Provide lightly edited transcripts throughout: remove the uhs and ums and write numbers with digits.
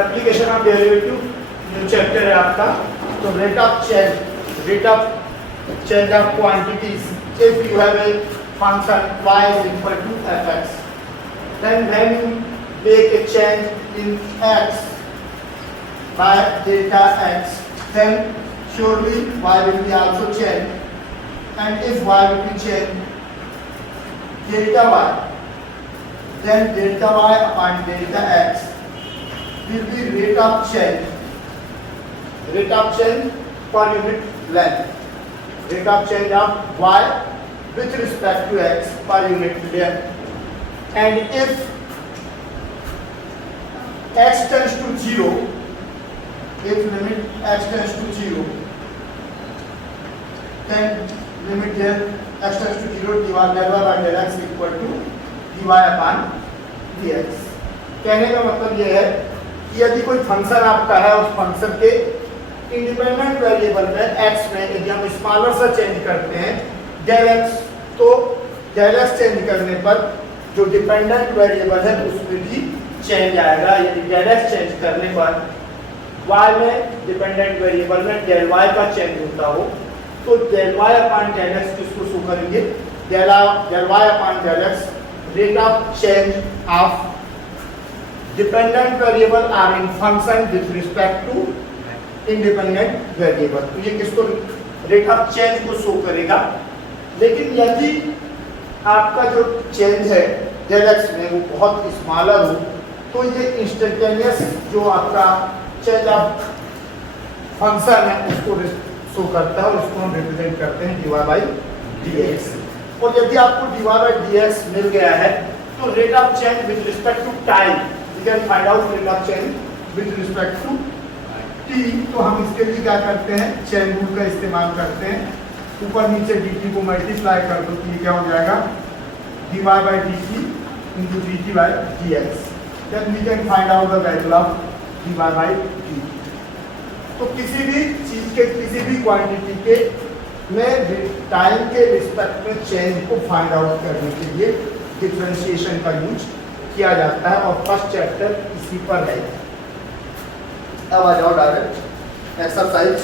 Application of derivative new chapter है आपका। तो rate of change of quantities if you have a function y is equal to fx, then when you make a change in x by delta x, then surely y will be also change, and if y will be change delta y, then delta y upon delta x will be rate of change per unit length, rate of change of y with respect to x per unit length. And if x tends to 0, if limit x tends to 0, then limit there x tends to 0 dy by del x equal to dy upon dx। कहने का मतलब ये है कि यदि कोई function आपका है, उस फंक्शन के इंडिपेंडेंट वेरिएबल में x में यदि हम स्मॉलर सा चेंज करते हैं del x, तो del x चेंज करने पर जो डिपेंडेंट वेरिएबल है उसमें भी चेंज आएगा। यदि del x चेंज करने पर y में डिपेंडेंट वेरिएबल में del y का चेंज होता हो, तो del y upon del x किसको शो करेंगे? del y upon del x rate of change of dependent variable are in function with respect to independent variable। तो ये किसको रेट ऑफ चेंज को शो करेगा। लेकिन यदि आपका जो चेंज है del x में वो बहुत स्मॉलर हो, तो ये इंस्टेंटेनियस जो आपका चेंज ऑफ फंक्शन है उसको शो करता है, और उसको हम रिप्रेजेंट करते हैं dy by dx। और यदि आपको dy by dx मिल गया है, तो rate of change with respect to time you can find out rate of change with respect to t। तो हम इसके लिए क्या करते हैं? चेन रूल का इस्तेमाल करते हैं। ऊपर नीचे dt को मल्टीप्लाई कर दो तो ये क्या हो जाएगा? dy by dt into dt by dx। then we can find out the value of dy by dt। तो किसी भी चीज के, किसी भी क्वांटिटी के में टाइम के रिस्पेक्ट में चेंज को फाइंड आउट करने के लिए डिफरेंशिएशन का यूज किया जाता है, और फर्स्ट चैप्टर इसी पर है। अब आ जाओ डायरेक्ट एक्सरसाइज।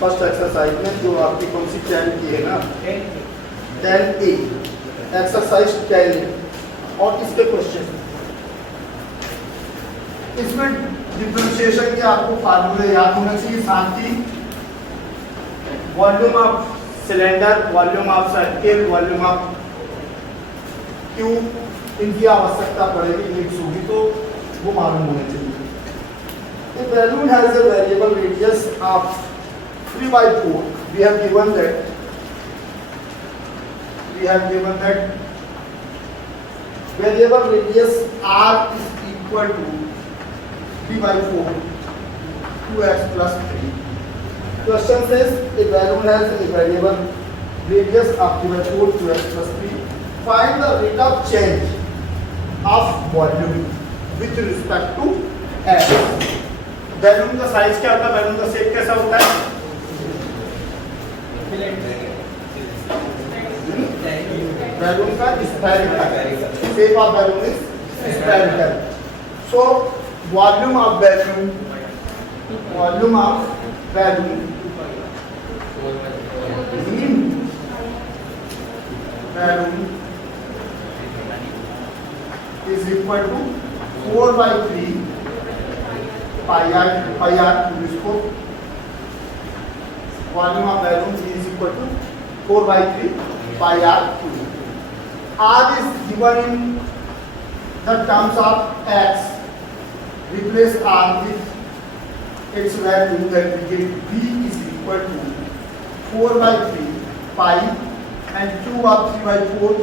फर्स्ट एक्सरसाइज में जो आपकी कौन सी 10 की है ना, 10A एक्सरसाइज 10 और इसके क्वेश्चन। इसमें डिफरेंशिएशन के आपको फार्मूले याद होना चाहिए, साथ ही volume of cylinder, volume of circle, volume of tube, इनकी आवश्यकता पड़ेगी, मिक्स होगी तो वो मालूम होने चाहिए। The balloon has a variable radius of 3/4. We have given that variable radius r is equal to 3/4 2x plus 3. Question says a balloon has a variable radius of 3/4 2x plus 3. Find the rate of change of volume with respect to x। Balloon का size क्या होता है? Balloon का shape कैसा होता है? Balloon का spherical, shape of balloon is spherical. So volume of balloon is equal to 4/3 pi r cube। इसको volume of balloon is equal to 4/3 pi r cube। r is given in the terms of x, replace r with its value that we get v is equal to 4/3 pi and cube of 3/4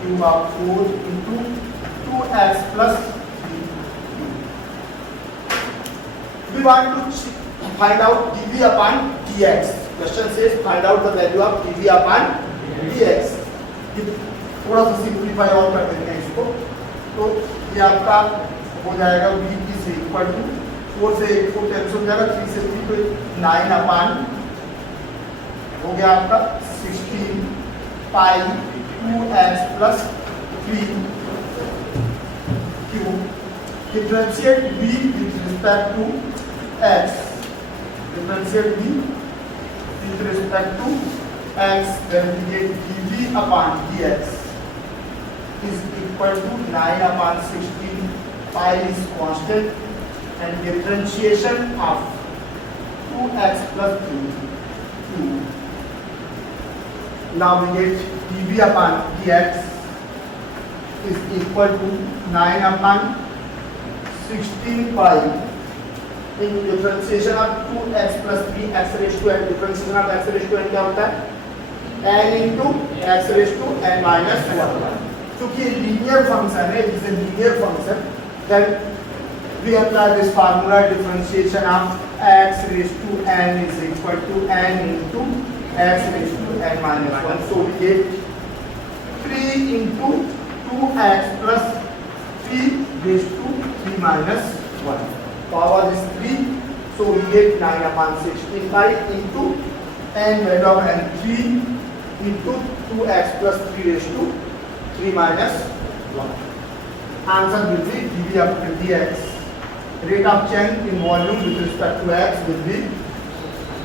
cube of 4 into 2x plus 3। We want to find out dv upon dx। Question says find out the value of dv upon dx। थोड़ा सा simplify और कर देते हैं इसको, तो ये आपका हो जाएगा v is equal to 4 से 4 कैंसिल हो जाएगा, 3 से 3 तो 9 upon हो गया आपका 16 पाई 2x plus 3 differentiate b with respect to x, differentiate b with respect to x, then we get dv upon dx is equal to 9 upon 16, pi is constant, and differentiation of 2x plus 3, 2. Now we get dv upon dx is equal to 9 upon 16 pi into differentiation of 2x plus 3 x raised to n, differentiation of x raised to n क्या होता है n into x raised to n minus 1. क्योंकि linear function है, it is a linear function, then we apply this formula, differentiation of x raised to n is equal to n into x raised to n minus 1. So we get 3 into 2x plus 3 raised to 3 minus 1. Power is 3, so we get 9 upon 16 pi into n value of n 3 into 2x plus 3 raised to 3 minus 1. Answer will be dv upon dx. Rate of change in volume with respect to x will be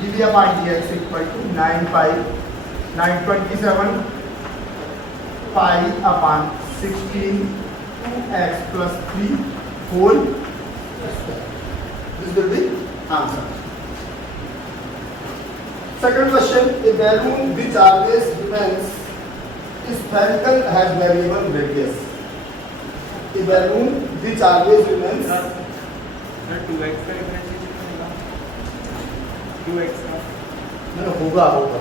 dv upon dx equal to 927 pi upon 16 2x plus 3 whole square. This will be answer. Second question, a balloon which always remains spherical has variable radius. A balloon which always remains 2x का differentiation होगा, 2x का होगा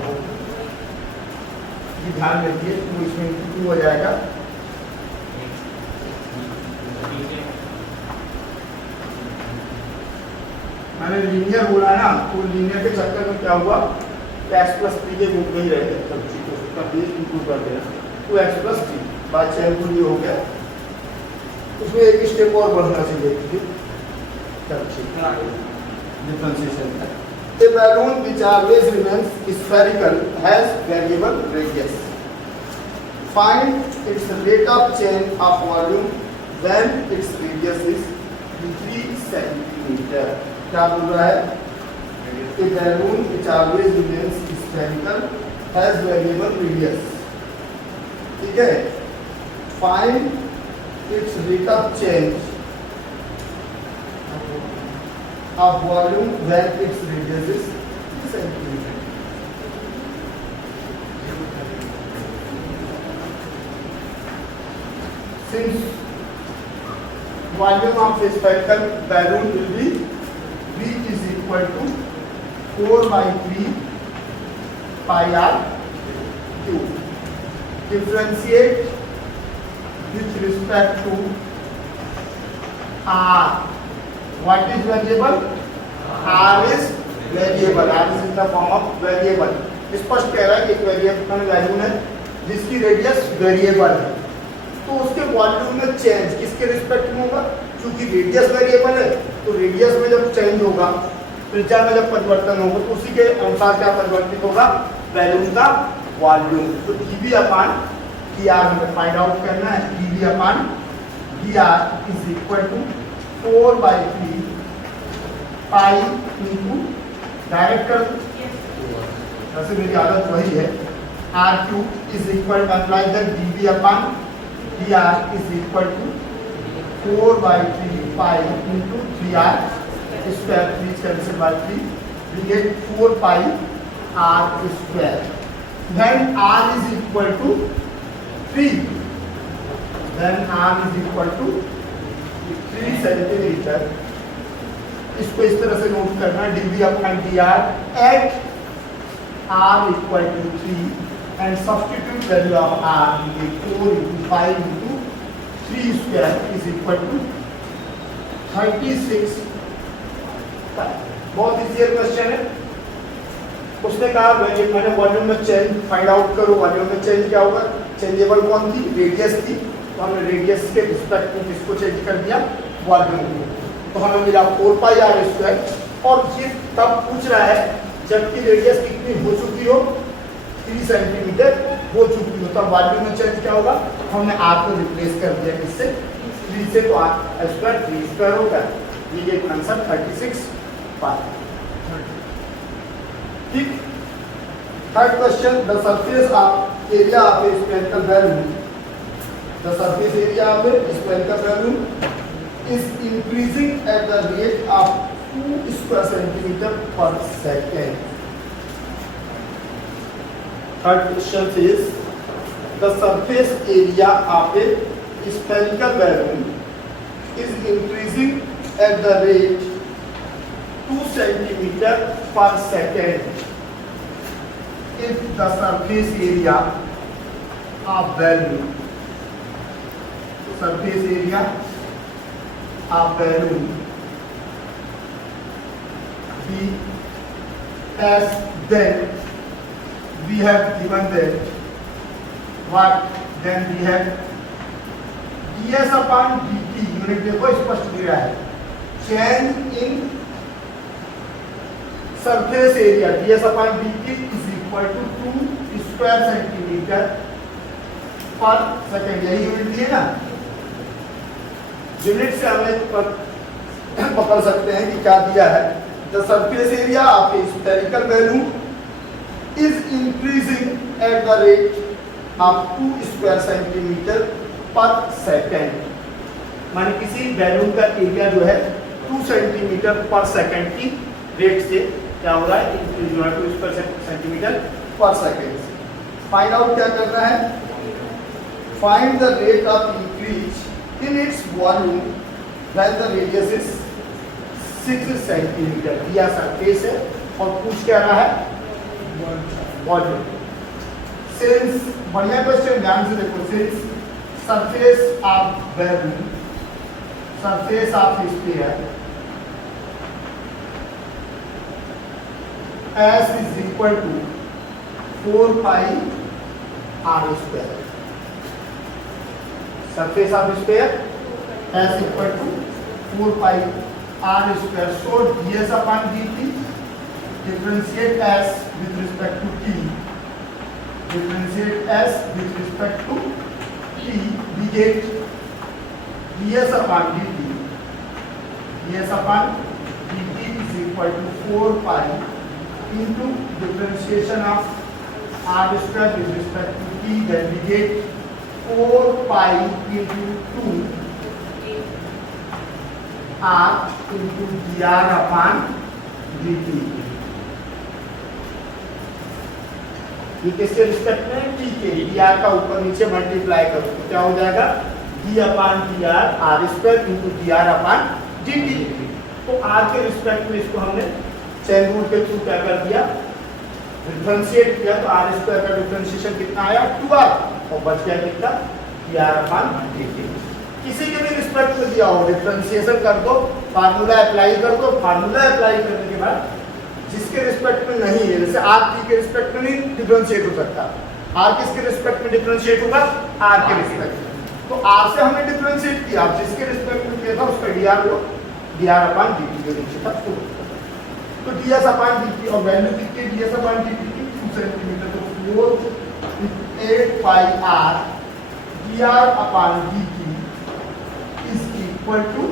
ये ध्यान रखिए, तो इसमें 2 हो जाएगा। मैंने लीनियर बोला ना, तो लीनियर के चक्कर में क्या हुआ, x प्लस 3 के रूप में ही रहेगा, सब चीज़ उसका बेस इंक्लूड कर देना, तो x प्लस 3 बात चैन को ये हो गया, उसमें एक स्टेप और बढ़ना चाहिए, differentiation. A balloon which always remains spherical has variable radius. Find its rate of change of volume when its radius is 3 centimeter. क्या बोल रहा है? A balloon which always remains spherical has variable radius. ठीक है? Find its rate of change of volume when its radius is 3 centimeter. Since volume of a spherical balloon will be V is equal to 4 by 3 pi r cube. Differentiate with respect to r. What is variable? R is variable. R is in the form of variable. स्पष्ट कह रहा है कि एक variable value है जिसकी radius variable है, तो उसके वॉल्यूम में चेंज किसके रिस्पेक्ट में होगा? क्योंकि रेडियस वेरिएबल है, तो रेडियस में जब चेंज होगा, त्रिज्या में जब परिवर्तन होगा, तो उसी के अनुसार क्या परिवर्तित होगा? वैल्यूम का वॉल्यूम। तो dv अपॉन dr हमें फाइंड आउट करना है। dv upon dr is equal to 4 by 3 pi into direct कर, वैसे मेरी आदत वही है, r cube is equal to apply the dv upon dr is equal to 4 by 3 pi into 3r square, 3 cancel by 3, we get 4 pi r square, then r is equal to 3, then r is equal to 3 centimetre. इसको इस तरह से note करना, dv upon dr at r equal to 3 and substitute value of r 4 into 5 into 3 square is equal to 36। बहुत easy question है। उसने कहा मैंने वॉल्यूम में चेंज फाइंड आउट करो, वॉल्यूम में चेंज क्या होगा? चेंजेबल कौन थी? रेडियस थी, तो हमने रेडियस के रिस्पेक्ट में किसको चेंज कर दिया? वॉल्यूम को, तो हमें मिला 4 पाई r स्क्वायर। और ये तब पूछ रहा है जबकि रेडियस कितनी हो चुकी हो? 3 सेंटीमीटर वो चूक नहीं होता। वॉल्यूम में चेंज क्या होगा, हमने आर को रिप्लेस कर दिया किससे, 3 से, तो आर स्क्वायर 3 स्क्वायर होगा। ये आंसर 36 पाई। ठीक। Third question, the surface of area of A spherical balloon, the surface area of A spherical balloon is increasing at the rate of 2 square centimetre per second. Third question is, the surface area of a spherical balloon is increasing at the rate 2 centimeter per second. If the surface area of balloon be as then we have given that what, then we have ds upon dt, unit देखो स्पष्ट दिया है, change in surface area ds upon dt is equal to 2 square centimetre per second. यही unit दिए ना, unit से हमें पकड़ सकते हैं कि क्या दिया है। The surface area of A spherical balloon is increasing at the rate of 2 square centimeter per second। माने किसी बैलून का एरिया जो है 2 सेंटीमीटर पर सेकंड की रेट से क्या हो रहा है, इंक्रीज हो रहा है 2 square centimetre per second. Find out क्या कर रहा है, find the rate of increase in its volume when the radius is 6 centimetre. दिया सरफेस है और पूछ क्या रहा है, वॉल्यूम। सिंस, बढ़िया क्वेश्चन, ध्यान से देखो, since surface of balloon, surface of sphere S is equal to 4 pi r square। Surface of sphere S equal to 4 pi r square। So ds upon dt, differentiate S with respect to t, differentiate S with respect to t, we get ds upon dt, ds upon dt is equal to 4 pi into differentiation of r square with respect to t, then we get 4 pi into 2 r into dr upon dt। ये किसके respect में, T के, dr का ऊपर नीचे multiply करो तो क्या हो जाएगा, d upon dr r square into dr upon dt। तो r के रिस्पेक्ट में इसको हमने चेन रूल के थ्रू क्या कर दिया, डिफरेंशिएट किया, तो r स्क्वायर का डिफरेंशिएशन कितना आया 2r, और बच गया कितना, dr अपॉन dt। किसी के भी रिस्पेक्ट में दिया हो, डिफरेंशिएशन कर दो, फार्मूला अप्लाई कर दो, फार्मूला अप्लाई करने के बाद जिसके रिस्पेक्ट में नहीं है, जैसे r t के रिस्पेक्ट में नहीं डिफरेंशिएट हो सकता, r किसके रिस्पेक्ट में डिफरेंशिएट होगा, r के रिस्पेक्ट में, तो r से हमने डिफरेंशिएट किया, जिसके रिस्पेक्ट में किया था उसका dr को dr अपॉन dt के नीचे था, तो ds अपॉन dt और वैल्यू कितनी, ds अपॉन dt की 2 सेंटीमीटर, तो 4 8 pi r dr upon dt is equal to,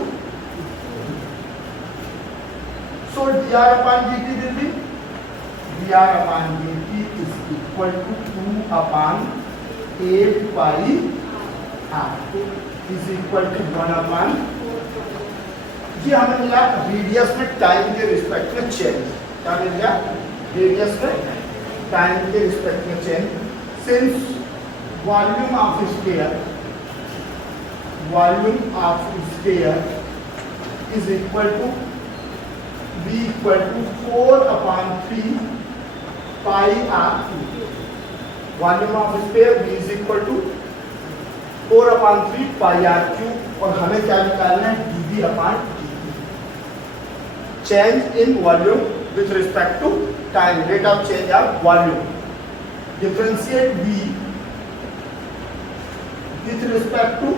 so dr upon dt will be, dr upon dt is equal to 2 upon 8 pi r is equal to 1 upon, ये हमें मिला radius में time के respect में change. क्या मिल गया, radius में time के रिस्पेक्ट में change. Since volume of sphere, volume of sphere is equal to V equal to 4 upon 3 pi r3। Volume of sphere V is equal to 4 upon 3 pi r3, और हमें क्या निकालना है, dV upon dt। Change in volume with respect to time, rate of change of volume। Differentiate V with respect to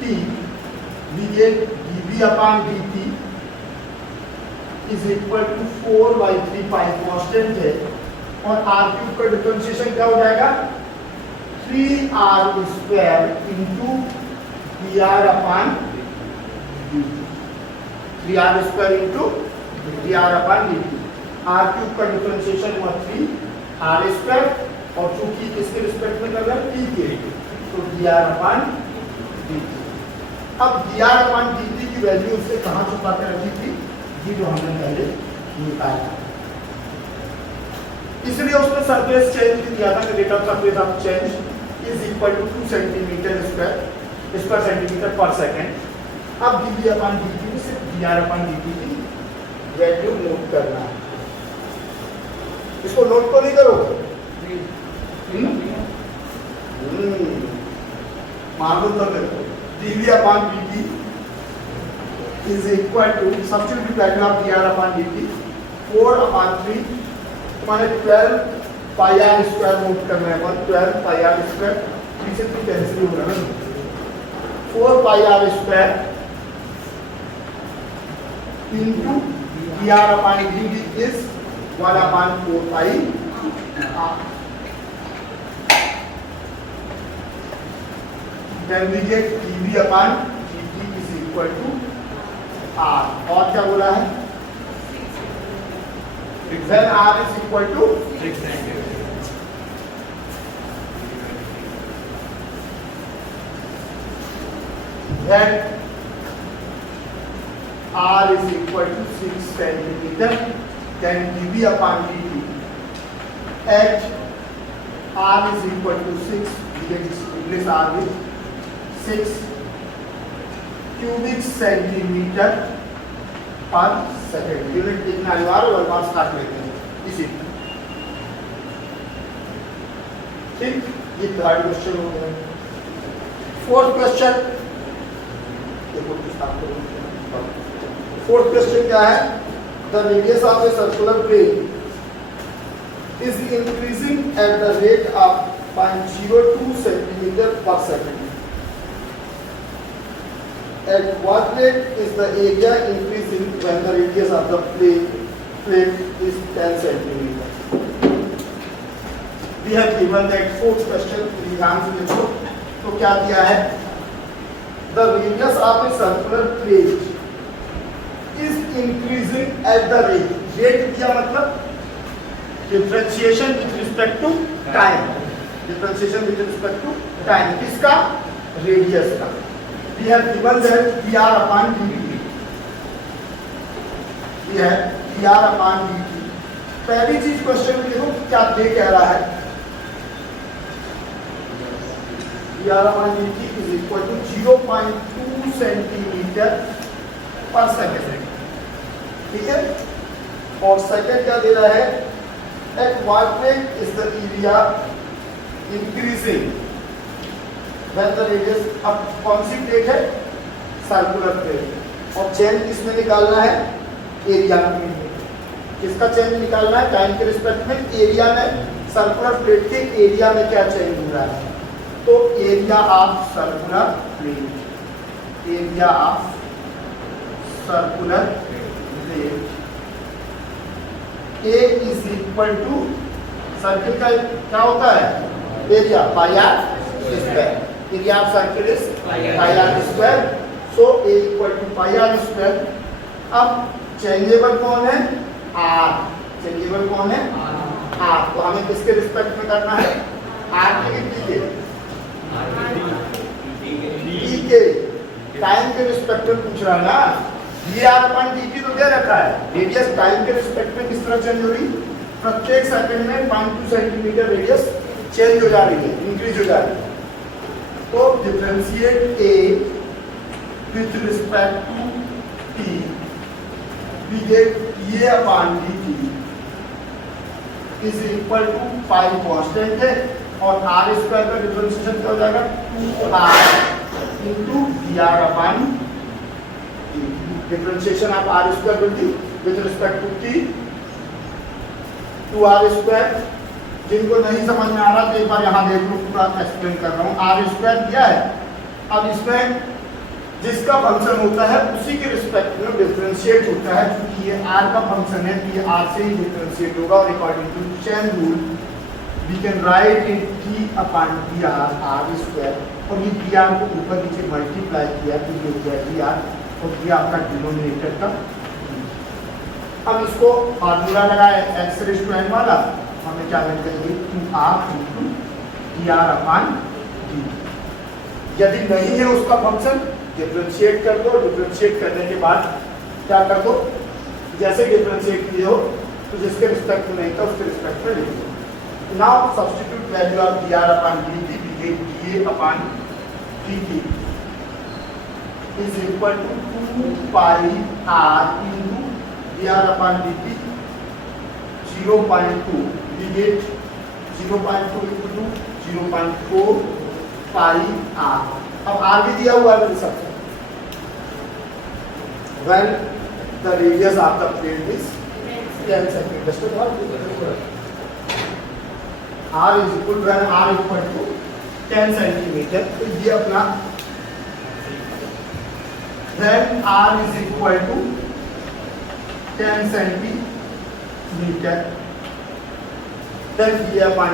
t, we get dV upon dt is equal to 4 by 3 pi, constant है, और are cube का differentiation क्या हो जाएगा 3r square into dr upon dt, 3r square into dr upon dt। R cube का differentiation हुआ 3r square और चूंकि किसके रिस्पेक्ट में कर रहा है t के, तो dr अपॉन dt। अब dr अपॉन dt की वैल्यू उससे कहाँ छुपा के रखी थी, ये जो हमने पहले निकाला, इसलिए उसने सरफेस चेंज दिया था कि rate of surface of change is equal to 2 centimetre square centimetre per second. अब dv अपॉन dt में सिर्फ dr अपॉन dt की वैल्यू नोट करना है। इसको नोट तो नहीं करोगे? मालूम तो मेरे को dv upon dt is equal to substitute value of dr upon dt 4 upon 3 माने 12 pi r स्क्वायर नोट करना है, 12 pi r स्क्वायर 3 से 3 कैंसिल हो रहा है ना, 4 pi r square into dr upon dt is 1 upon 4 pi r। Then we get dv upon dt is equal to r। और क्या बोला है? Then r is equal to 6 centimetre. then r is equal to 6 centimeter, then dv upon dt at r is equal to 6, replace r with 6 cubic centimeter पर second. Unit देखना अनिवार्य और marks काट लेते हैं इसी, ठीक। ये थर्ड क्वेश्चन हो गया। फोर्थ क्वेश्चन देखो, फोर्थ क्वेश्चन क्या है? The radius of a circular plane is increasing at the rate of 0.02 centimetre per second. At what rate is the area increasing when the radius of the plate is 10 centimeter? We have given that fourth question, ध्यान से देखो। तो क्या दिया है? The radius of a circular plate is increasing at the rate. Rate दिया मतलब differentiation with respect to time. Differentiation with respect to time. किसका? Radius का। We have given that dr upon dt. We have dr upon dt। पहली चीज question में देखो क्या दे कह रहा है, dr upon dt is equal to 0.2 centimetre per second, ठीक है। और सेकेंड क्या दे रहा है? At what rate is the area increasing when the radius, अब कौन सी प्लेट है? Circular plate. और चेंज किसमें निकालना है? एरिया में। किसका चेंज निकालना है? टाइम के रिस्पेक्ट में एरिया में। सर्कुलर प्लेट के एरिया में क्या चेंज हो रहा है? तो area of circular plate, area of circular plate A is equal to circle का क्या होता है? Area pi r square. Area of circle is pi r square, so A equal to pi r square. अब changeable कौन है? R। Changeable कौन है? R। तो हमें किसके रिस्पेक्ट में करना है? R के D के टाइम के रिस्पेक्ट में पूछ रहा है ना। ये R अपन dt तो दे रखा है, रेडियस टाइम के रिस्पेक्ट में किस तरह चेंज हो रही? प्रत्येक सेकंड में 0.2 सेंटीमीटर रेडियस चेंज हो जा रही है, इंक्रीज हो जा रही है। तो differentiate A with respect to t, we get A upon dt is equal to pi constant है और r स्क्वायर का डिफरेंशिएशन क्या हो जाएगा? 2r into dr upon differentiation of r square will be with respect to t 2r square. जिनको नहीं समझ में आ रहा तो एक बार यहाँ देख लो, पूरा एक्सप्लेन कर रहा हूँ। r स्क्वायर दिया है, अब इसमें जिसका फंक्शन होता है उसी के रिस्पेक्ट में डिफरेंशिएट होता है, क्योंकि ये r का फंक्शन है तो ये r से ही डिफरेंशिएट होगा। और according to chain rule we can write in t upon dr r square, और ये dr को ऊपर नीचे मल्टीप्लाई किया तो ये हो गया dr, और ये आपका डिनोमिनेटर का। अब इसको फार्मूला लगाए x रेज़ टू n वाला, हमें क्या मिल जाएगी 2r into dr upon d। यदि नहीं है उसका फंक्शन, डिफरेंशिएट कर दो, डिफरेंशिएट करने के बाद क्या कर दो, जैसे डिफरेंशिएट किए हो तो जिसके रिस्पेक्ट में नहीं था उसके रिस्पेक्ट में लिख दो। Now substitute value of dr upon dt, we get dA upon dt is equal to 2 pi r into dr upon dt 0.2, we get 0.2 into 0.4 pi r। अब r भी दिया हुआ है मेरे साथ। When the radius of the plate is 10 centimeters, तो r is equal to when r equal to 10 centimeter, तो ये अपना when r is equal to 10 centimeter, then d upon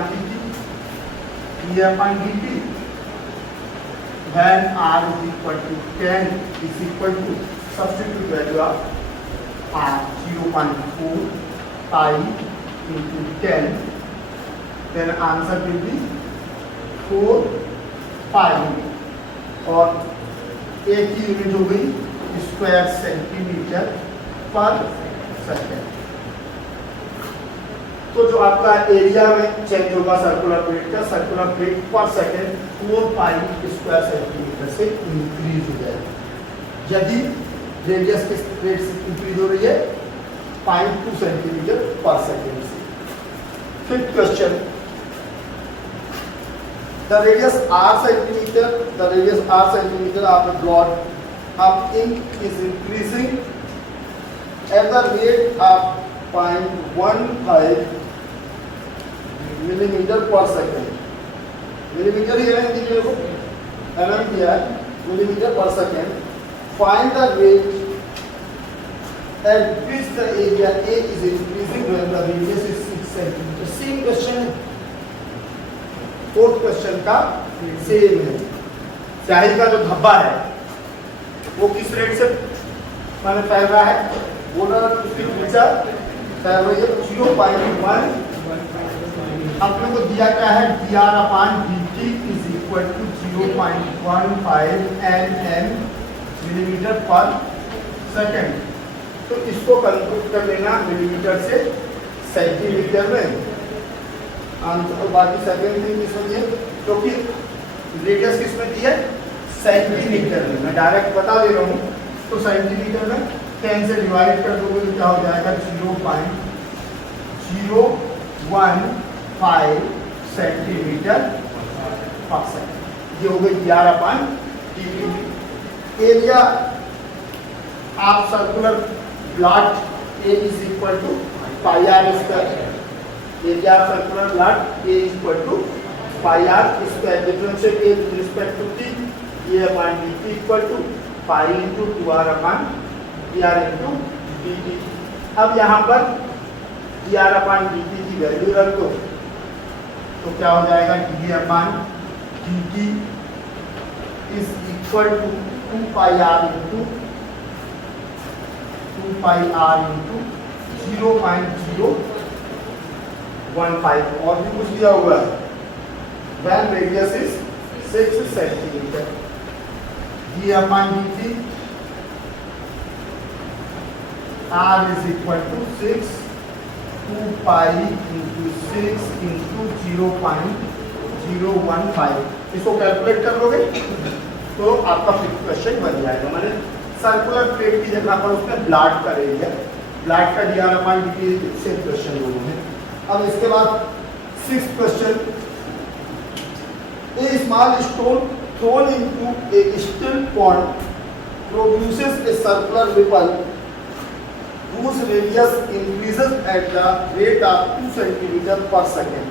dt when r is equal to 10 is equal to substitute value of r 0.4 pi into 10, then answer will be 4 pi, और एक की unit हो गई square centimetre per second. तो जो आपका area में change होगा सर्कुलर प्लेट का, सर्कुलर प्लेट पर सेकेंड 4 पाई स्क्वायर सेंटीमीटर से इंक्रीज हो जाएगा। यदि रेडियस किस रेट से इंक्रीज हो रही है 0.2 सेंटीमीटर पर सेकेंड से। Fifth question, the radius r centimetre of the blot of ink is increasing at the rate of 0.15 millimetre per second. Millimetre ही है हिंदी में, mm दिया है, millimetre per second. Find the rate at which the area A is increasing when the radius is 6 centimeter। Same question है, fourth question का same है। स्याही का जो धब्बा है वो किस रेट से मैंने फैल रहा है, बोला उसकी त्रिज्या फैल रही है 0.1। अपने को दिया क्या है dr upon dt is equal to 0.15 nm millimetre per second. तो इसको कन्वर्ट कर लेना मिलीमीटर से सेंटीमीटर में, और बाकी सेकेंड थिंग किसमें दी है, क्योंकि रेडियस किसमें दी है सेंटीमीटर में, मैं डायरेक्ट बता दे रहा हूँ। तो सेंटीमीटर में 10 से डिवाइड कर दोगे तो क्या हो जाएगा 0.015 सेंटीमीटर पर सेकेंड। ये हो गई dr upon dt। Area of circular blot A is equal to pi r square. Area of circular blot A is equal to pi r square. Differentiate A with respect to t, ये upon dt equal to pi into 2r upon dr into dt। अब यहाँ पर dr upon dt की वैल्यू रख दो तो क्या हो जाएगा dA upon dt is equal to 2 pi r into 0.015 और भी कुछ दिया हुआ है। Then radius is 6 centimeter। d upon dt r is equal to 6 2 pi into 6 into 0.015। इसको कैलकुलेट कर लोगे तो आपका फिफ्थ क्वेश्चन बन जाएगा। मैंने सर्कुलर प्लेट की जगह पर उसमें ब्लॉट का एरिया, ब्लॉट का dr अपॉन dt से क्वेश्चन दोनों है। अब इसके बाद sixth question, A small stone throne into A still pond produces a circular ripple whose radius increases at the rate of 2 centimeter per second।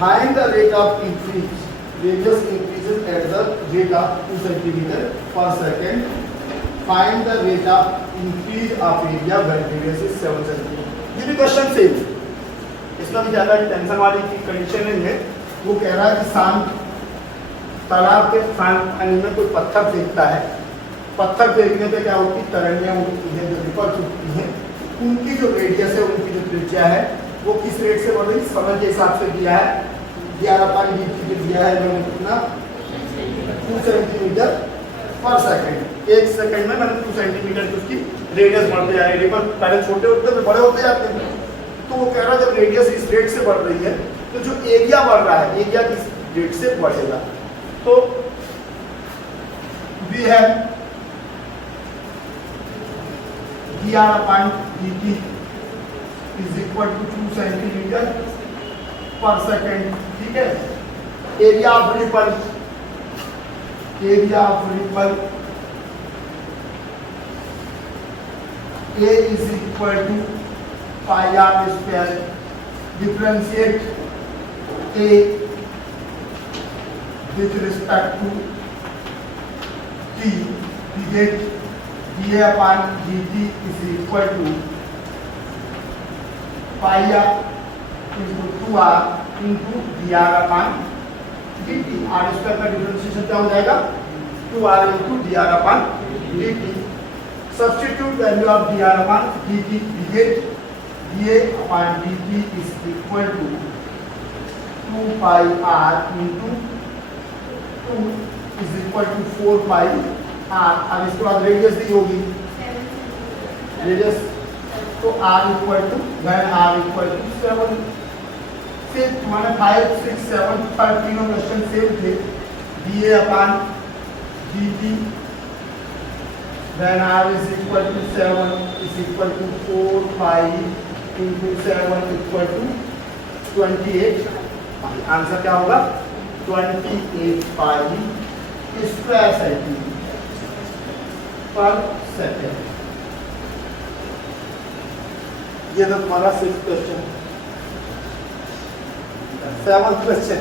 Find the rate of increase, radius increases at the rate of 2 centimeter per second. Find the rate of increase of area when radius is 7 centimeter. ये भी question same, इसका भी ज़्यादा tension वाली condition नहीं है। वो कह रहा है कि शांत तालाब के शांत पानी में कोई पत्थर फेंकता है, पत्थर फेंकने पे क्या होती है, तरंगें उठती हैं, जो रिपल्स उठती हैं, उनकी जो रेडियस है, उनकी जो त्रिज्या है, वो किस रेट से बढ़ रही है, समय के हिसाब से दिया है। 11.20 दिया है मैंने कितना, 2 सेंटीमीटर पर सेकंड। 1 सेकंड में मैंने 2 सेंटीमीटर की उसकी रेडियस बढ़ते जा रही है। रिपल पहले छोटे होते थे, बड़े होते जाते हैं। तो वो कह रहा है जब रेडियस इस रेट से बढ़ रही है तो जो एरिया बढ़ रहा है, एरिया किस रेट से बढ़ेगा। तो we have dr/dt is equal to 2 centimetre per second. ठीक है, area of ripple, area of ripple A is equal to pi r square. Differentiate A with respect to t, we get dA/dt is equal to pi r into 2r into dr/dt. r square का differentiation क्या हो जाएगा, 2r into dr/dt. Substitute value of dr/dt, we get dA/dt is equal to 2 pi r into 2 is equal to 4 pi r। अब इसके बाद radius दी होगी, radius तो r equal to when r equal to 7। फिर हमारे 5, 6, 7 पर तीनों क्वेश्चन सेम थे। dA/dt when r is equal to 7 is equal to 4 pi into 7 equal to 28। Answer क्या होगा, 28 pi square centimetre per second. ये तो तुम्हारा 6th question. 7th question,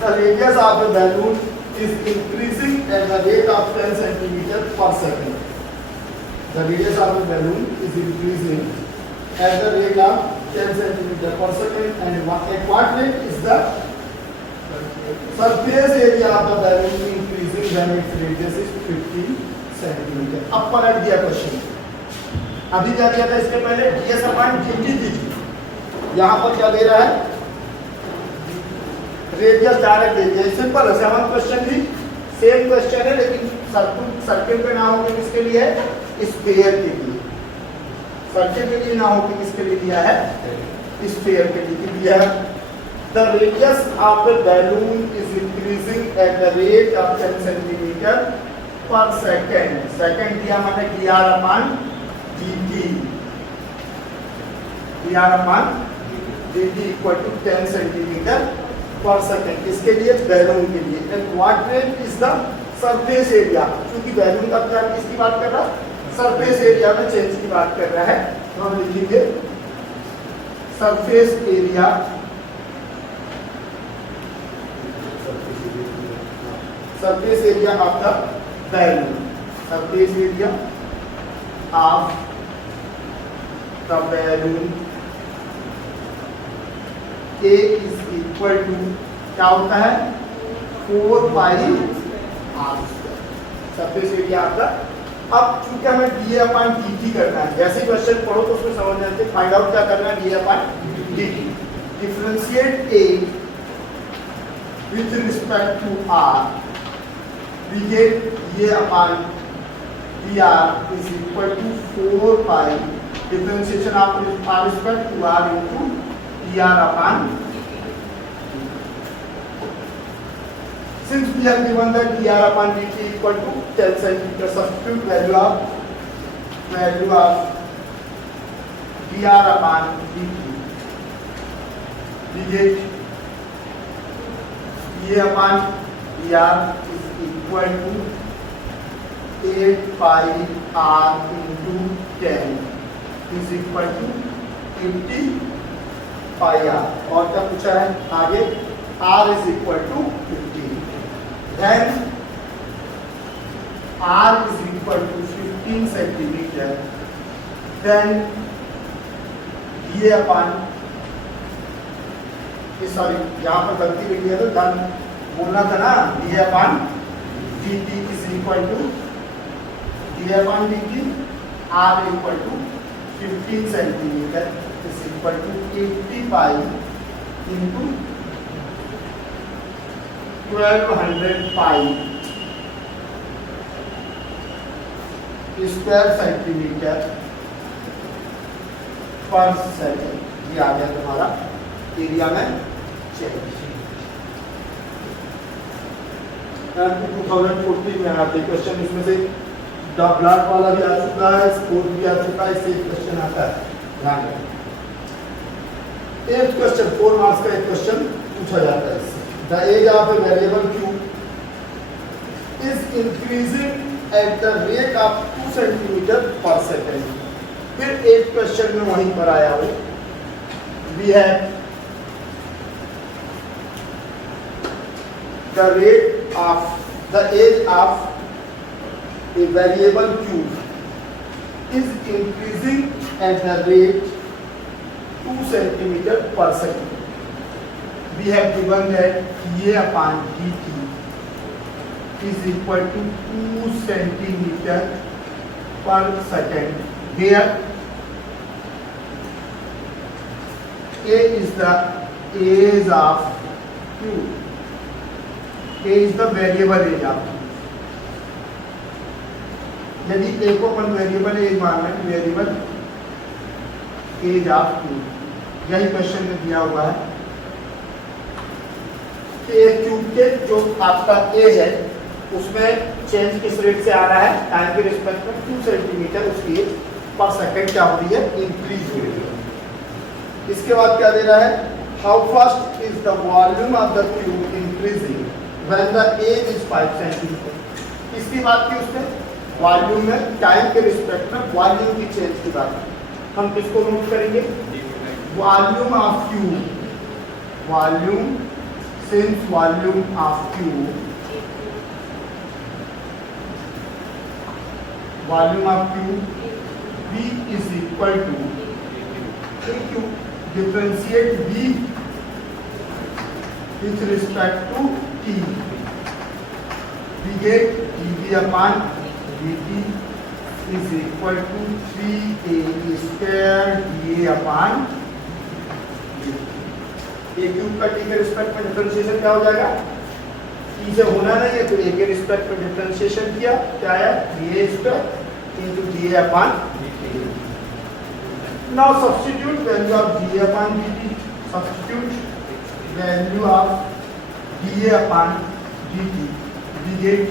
the radius of the balloon is increasing at the rate of 10 centimeter per second. The radius of the balloon is increasing at the rate of 10 centimeter per second, and at what rate is the surface area of the balloon increasing when its radius is 50 centimeter। अब पलट दिया question, अभी क्या दिया था इसके पहले ds/dt दीजिए, यहाँ पर क्या दे रहा है, रेडियस डायरेक्ट दे दिया। सिंपल है, 7th क्वेश्चन भी सेम क्वेश्चन है, लेकिन सर्किल पे ना होकर किसके लिए है, स्फीयर के लिए। सर्किल के लिए ना होकर किसके लिए दिया है, स्फीयर के लिए दिया है। The radius of the balloon is increasing at the rate of 10 centimetre per second. Second दिया मैंने dr/dt, dr/dt equal to 10 centimetre per second. इसके लिए बैलून के लिए। And what rate is the surface area, क्योंकि बैलून का क्या किसकी बात कर रहा है, सरफेस एरिया में चेंज की बात कर रहा है। तो हम लिखेंगे surface area, surface area of the balloon, surface area of the balloon A is equal to क्या होता है, 4 pi r square, surface area आपका। अब चूंकि हमें dA/dt करना है, जैसे क्वेश्चन पढ़ो तो उसमें समझ जाते हैं, फाइंड आउट क्या करना है, dA/dt। Differentiate A with respect to r, we get dA/dr is equal to 4 pi differentiation of r respect to r into dr/dt। Since we have given that dr/dt equal to 10 centimeter, substitute value of dr/dt, we get dA/dr is equal to 8 pi r into 10 is equal to 80 pi r। और क्या पूछा है आगे, r is equal to 15। then r is equal to 15 centimeter, then ये अपन sorry यहाँ पर गलती लिखी है तो डन बोलना था ना, ये अपन dt is equal to ये अपन dt r equal to 15 centimeter is equal to 80 pi into 1200 pi square centimetre per second. ये आ गया तुम्हारा एरिया में चेंज। 2014 में आते क्वेश्चन, इसमें से ब्लॉक वाला भी आ चुका है, स्कोर भी आ चुका है, इससे क्वेश्चन आता है, ध्यान रखें। एक क्वेश्चन 4 मार्क्स का एक क्वेश्चन पूछा जाता है इससे। The edge of a variable q is increasing at the rate of 2 centimetre per second. फिर एक क्वेश्चन में वहीं पर आया हो, we have the rate of the edge of a variable q is increasing at the rate 2 centimetre per second. We have given that ये upon dt is equal to 2 centimeter per second, where a is the age of q, a is the variable age of q। यदि a को अपन variable as मान रहे हैं, variable as of q, यही question में दिया हुआ है कि एक क्यूब के जो आपका a है उसमें चेंज किस रेट से आ रहा है, टाइम के रिस्पेक्ट में 2 सेंटीमीटर उसकी पर सेकंड क्या हो रही है, इंक्रीज हो रही है। इसके बाद क्या दे रहा है, how fast is the volume of the cube increasing when the edge is 5 centimetre. इसकी बात की उसने वॉल्यूम में टाइम के रिस्पेक्ट में वॉल्यूम की चेंज की बात। हम किसको नोट करेंगे, volume of cube, volume since volume of cube, volume of q v is equal to q, differentiate v with respect to t, we get dv upon dt is equal to 3a square dA upon dt। a cube का t के respect में differentiation क्या हो जाएगा, t से होना नहीं है तो a के रिस्पेक्ट में डिफरेंशिएशन किया, क्या आया, dA square into dA upon dt। Now substitute value of dA upon dt, substitute value of dA upon dt, we get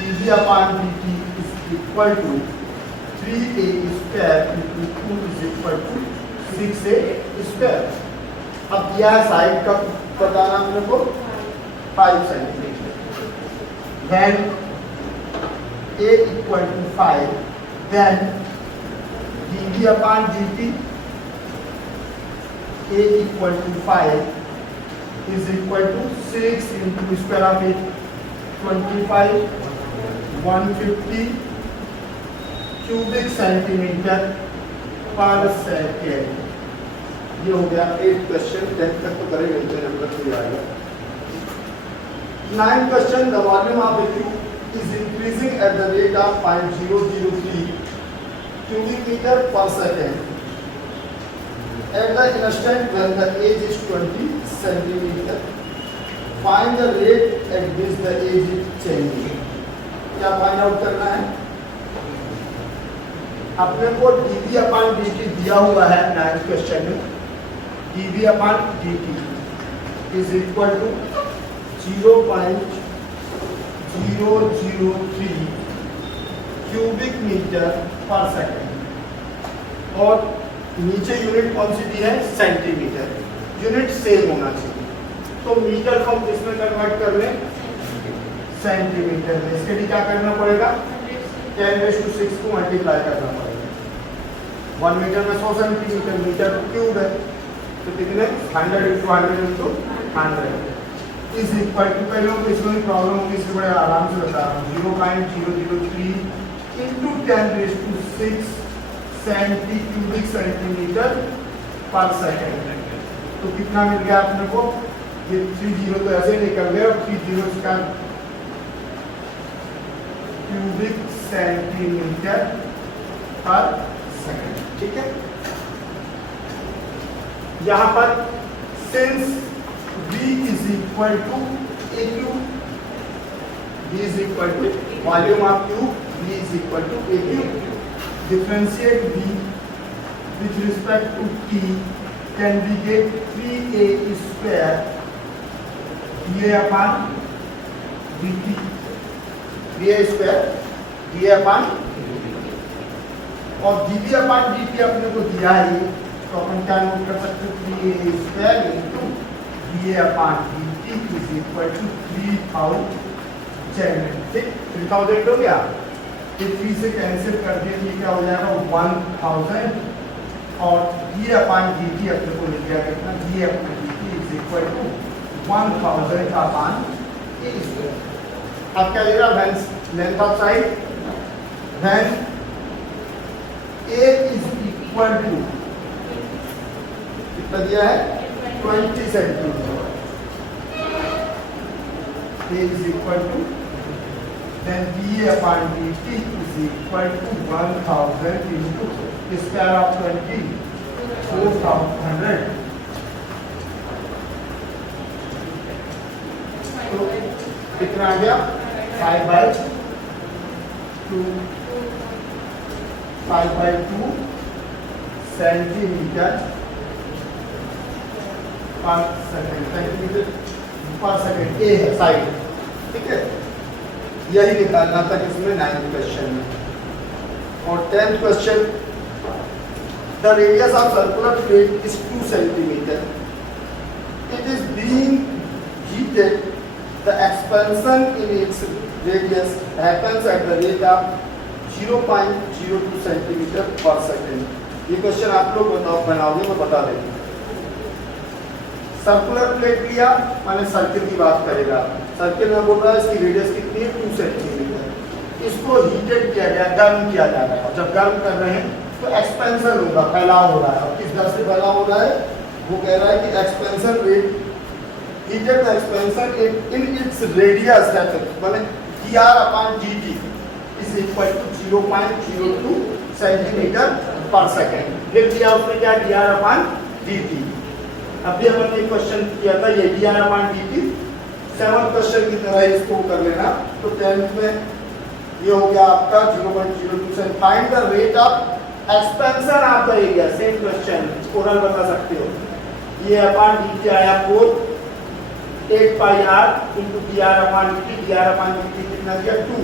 dv upon dt is equal to 3a square into 2 is equal to 6a square। अब यह side का बताना हमने को 5 centimetre, then a equal to 5, then dv upon dt a equal to 5 is equal to 6 into square of it 25 150 cubic centimeter per second। ये हो गया 8 question, 10 तक तो करेंगे, नंबर 3 आएगा। 9 question, the volume of the cube is increasing at the rate of 0.003 cubic meter per second at the instant when the age is 20 centimeter। Find the rate at which the age is changing। क्या find out करना है, अपने को dv upon dt दिया हुआ है 9 question में, dv upon dt is equal to 0.003 cubic metre per second, और नीचे यूनिट कौन सी दी है, सेंटीमीटर, यूनिट सेम होना चाहिए। तो मीटर को हम किसमें कन्वर्ट कर लें, सेंटीमीटर में। इसके लिए क्या करना पड़ेगा, 10⁶ को मल्टीप्लाई करना पड़ेगा। 1 मीटर में 100 सेंटीमीटर, मीटर क्यूब है तो कितने 100 × 100 × 100 इज इक्वल टू, पहले तो इसमें भी प्रॉब्लम होगी, इससे बड़े आराम से बता रहा हूँ, 0.003 into 10⁶ cubic centimetre per second. तो कितना मिल गया अपने को, ये 30 तो ऐसे ही निकल गए, और 30 का क्यूबिक सेंटीमीटर पर सेकेंड। ठीक है, यहां पर since V is equal to AQ, V is equal to volume of Q, V is equal to AQ, differentiate V with respect to T, can we get 3A square dA upon dt, dA square dA upon, और dB upon dt अपने को दिया है, तो अपन क्या note कर सकते हैं, 3A square into dA upon dt is equal to 3000। ठीक, 3000 हो गया, ये 3 से कैंसिल कर दिए, ये क्या हो जाएगा 1000, और dA upon dt अपने को मिल गया कितना, dA upon dt is equal to 1000 upon A square। अब क्या ले रहा, length of side, when A is equal to कितना दिया है 20 centimetre, A is equal to, then dA upon dt is equal to 1000 into square of 20, 400। तो कितना आ गया 5/2 centimetre per second, centimetre per second ए है साइड। ठीक है, यही निकालना था इसमें 9th क्वेश्चन में। और 10th question, the radius of circular plate is 2 centimetre, it is being heated, the expansion in its radius happens at the rate of 0.02 centimetre per second. ये क्वेश्चन आप लोग बनाओगे, मैं बता देंगे। सर्कुलर प्लेट लिया, माने सर्किल की बात करेगा, सर्किल में बोल रहा है इसकी रेडियस कितनी है 2 सेंटीमीटर, इसको हीटेड किया गया, गर्म किया जा रहा है। जब गर्म कर रहे हैं तो एक्सपेंशन होगा, फैलाव हो रहा है, और किस दर से फैलाव हो रहा है, वो कह रहा है कि expansion rate, heated expansion in its radius है, माने dr upon dt is equal to 0.02 centimetre per second. लिख दिया उसने क्या, dr upon dt। अभी हमने एक क्वेश्चन किया था, ये dr upon dt 7th question की तरह इसको कर लेना। तो 10th में ये हो गया आपका 0.02 से find the rate of expansion of the area, same question oral बता सकते हो। ये अपॉन dt आया 4 8 पाई r into dr upon dt, dr upon dt कितना दिया 2,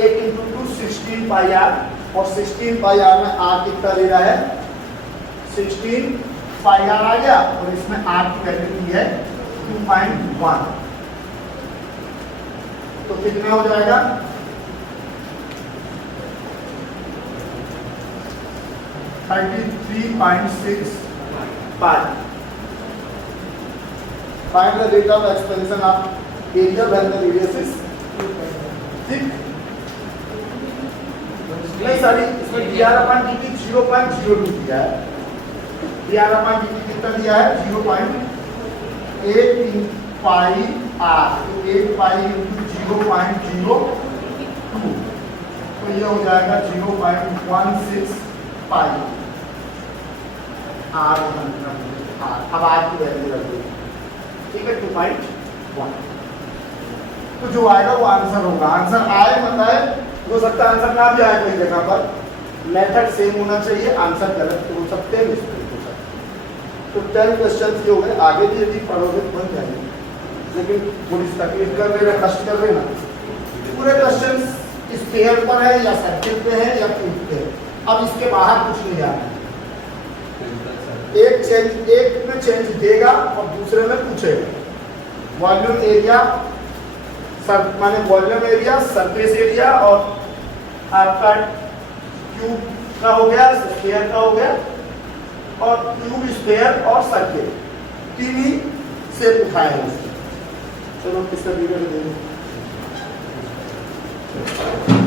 8 into 2 16 पाई r, और 16 पाई r में r कितना ले रहा है 16 पाई r आ गया, और इसमें r की वैल्यू की है 2.1, तो कितना हो जाएगा 33.6 पाई। Find the rate of expansion of area when the radius is thick। नहीं सॉरी, इसमें dr upon dt 0.02 दिया है, dr upon dt कितना दिया है 0.8 पाई r, 8 पाई into 0.02, तो ये हो जाएगा 0.16 पाई r। अब r की वैल्यू रख दो, ठीक है 2.1। तो जो आएगा वो आंसर होगा। आंसर आए मत आए, हो सकता है आंसर ना भी आए कोई जगह पर, मेथड सेम होना चाहिए, आंसर गलत हो सकते हैं, मिस्टेक हो सकते हैं। तो 10 क्वेश्चन ये हो गए, आगे भी यदि पढ़ोगे तो बन जाएंगे, लेकिन थोड़ी तकलीफ कर लेना, कष्ट कर लेना। पूरे क्वेश्चन स्फीयर पर है या सर्किल पे है या क्यूब पे है, अब इसके बाहर कुछ नहीं जाना है। एक में चेंज देगा और दूसरे में पूछेगा। वॉल्यूम एरिया, माने वॉल्यूम एरिया, सरफेस एरिया, और आपका क्यूब का हो गया, स्फीयर का हो गया, और क्यूब, स्फीयर और सर्किल, तीन ही से उठाए हैं। चलो इसका वीडियो दे दो।